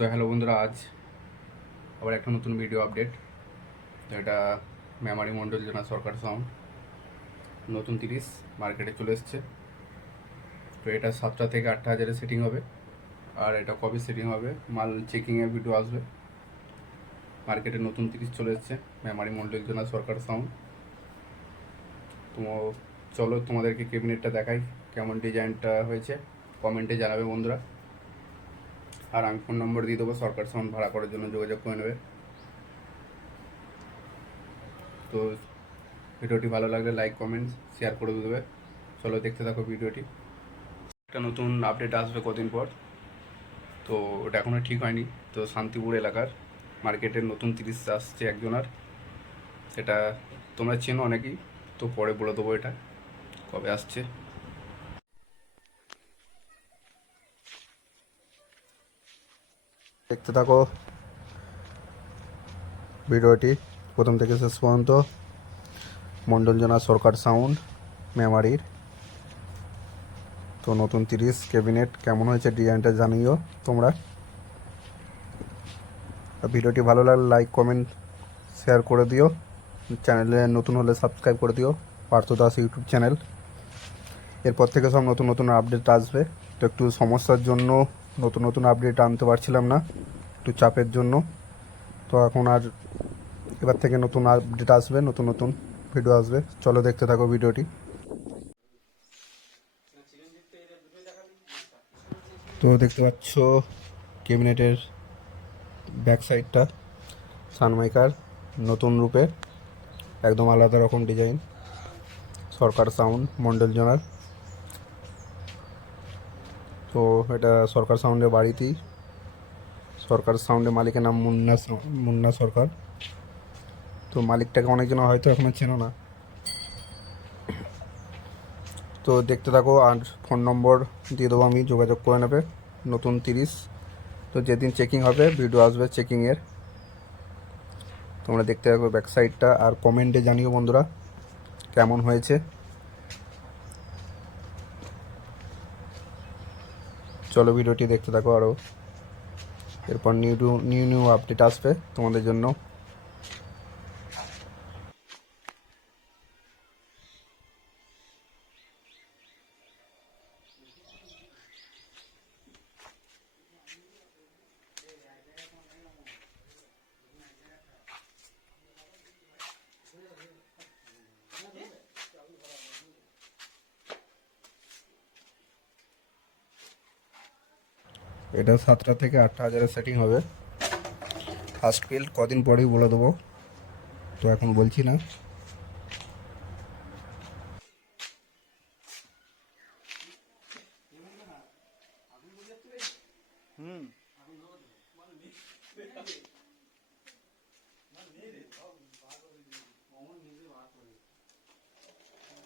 তো হ্যালো বন্ধুরা, আজ আবার একটা নতুন ভিডিও আপডেট তো এটা মেমারি মণ্ডল জেলা সরকার সাউন্ড নতুন তিরিশ মার্কেটে চলে এসছে। তো এটা সাতটা থেকে আটটা হাজারে সেটিং হবে। আর এটা কবে সেটিং হবে, মাল চেকিংয়ের ভিডিও আসবে। মার্কেটে নতুন তিরিশ চলে এসছে মেমারি মণ্ডল জেলা সরকার সাউন্ড তো চলো তোমাদেরকে ক্যাবিনেটটা দেখাই, কেমন ডিজাইনটা হয়েছে। কমেন্টে জানাবে বন্ধুরা। আর আমি ফোন নম্বর দিয়ে দেবো, সরকার সাউন্ড ভাড়া করার জন্য যোগাযোগ করে নেবে। তো ভিডিওটি ভালো লাগলে লাইক কমেন্ট শেয়ার করে দেবে। চলো দেখতে থাকো ভিডিওটি। একটা নতুন আপডেট আসবে কদিন পর। তো ওটা এখনও ঠিক হয়নি। তো শান্তিপুর এলাকার মার্কেটের নতুন তিরিশ আসছে একজনার। সেটা তোমরা চেনো অনেকেই, তো পরে বলে দেবো এটা কবে আসছে। দেখতে থাকো। ভিডিওটি প্রথম থেকে শেষ পর্যন্ত মণ্ডলজনা সরকার সাউন্ড মেমারির তো নতুন তিরিশ ক্যাবিনেট কেমন হয়েছে ডিজাইনটা জানিও তোমরা। ভিডিওটি ভালো লাগলে লাইক কমেন্ট শেয়ার করে দিও। চ্যানেলে নতুন হলে সাবস্ক্রাইব করে দিও। পার্থ দাস ইউটিউব চ্যানেল এরপর থেকে সব নতুন নতুন আপডেট আসবে। তো একটু সমস্যার জন্য নতুন নতুন আপডেট আনতে পারছিলাম না, একটু চাপের জন্য। তো এখন আর এবার থেকে নতুন আপডেট আসবে, নতুন নতুন ভিডিও আসবে। চলো দেখতে থাকো ভিডিওটি তো দেখতে পাচ্ছ ক্যাবিনেটের ব্যাক সাইডটা সানমাইকার নতুন রূপে, একদম আলাদা রকম ডিজাইন সরকার সাউন্ড মন্ডল জোনার তো এটা সরকার সাউন্ডের বাড়িতেই। সরকার সাউন্ডের মালিকের নাম মুন্না মুন্না সরকার। তো মালিকটাকে অনেকজন হয়তো এখনও চেনো না। তো দেখতে থাকো, আর ফোন নম্বর দিয়ে দেবো আমি, যোগাযোগ করে নেবে। নতুন তিরিশ। তো যেদিন চেকিং হবে ভিডিও আসবে চেকিংয়ের তোমরা দেখতে থাকো ব্যাক সাইডটা আর কমেন্টে জানিও বন্ধুরা, কেমন হয়েছে। চলো ভিডিওটি দেখতে থাকো আরও। এরপর নিউ নিউ নিউ আপডেট আসবে তোমাদের জন্য। এটা সাতটা থেকে আটটা হাজারের সেটিং হবে। ফার্স্ট বিল কদিন পরেই বলে দেবো। তো এখন বলছি না।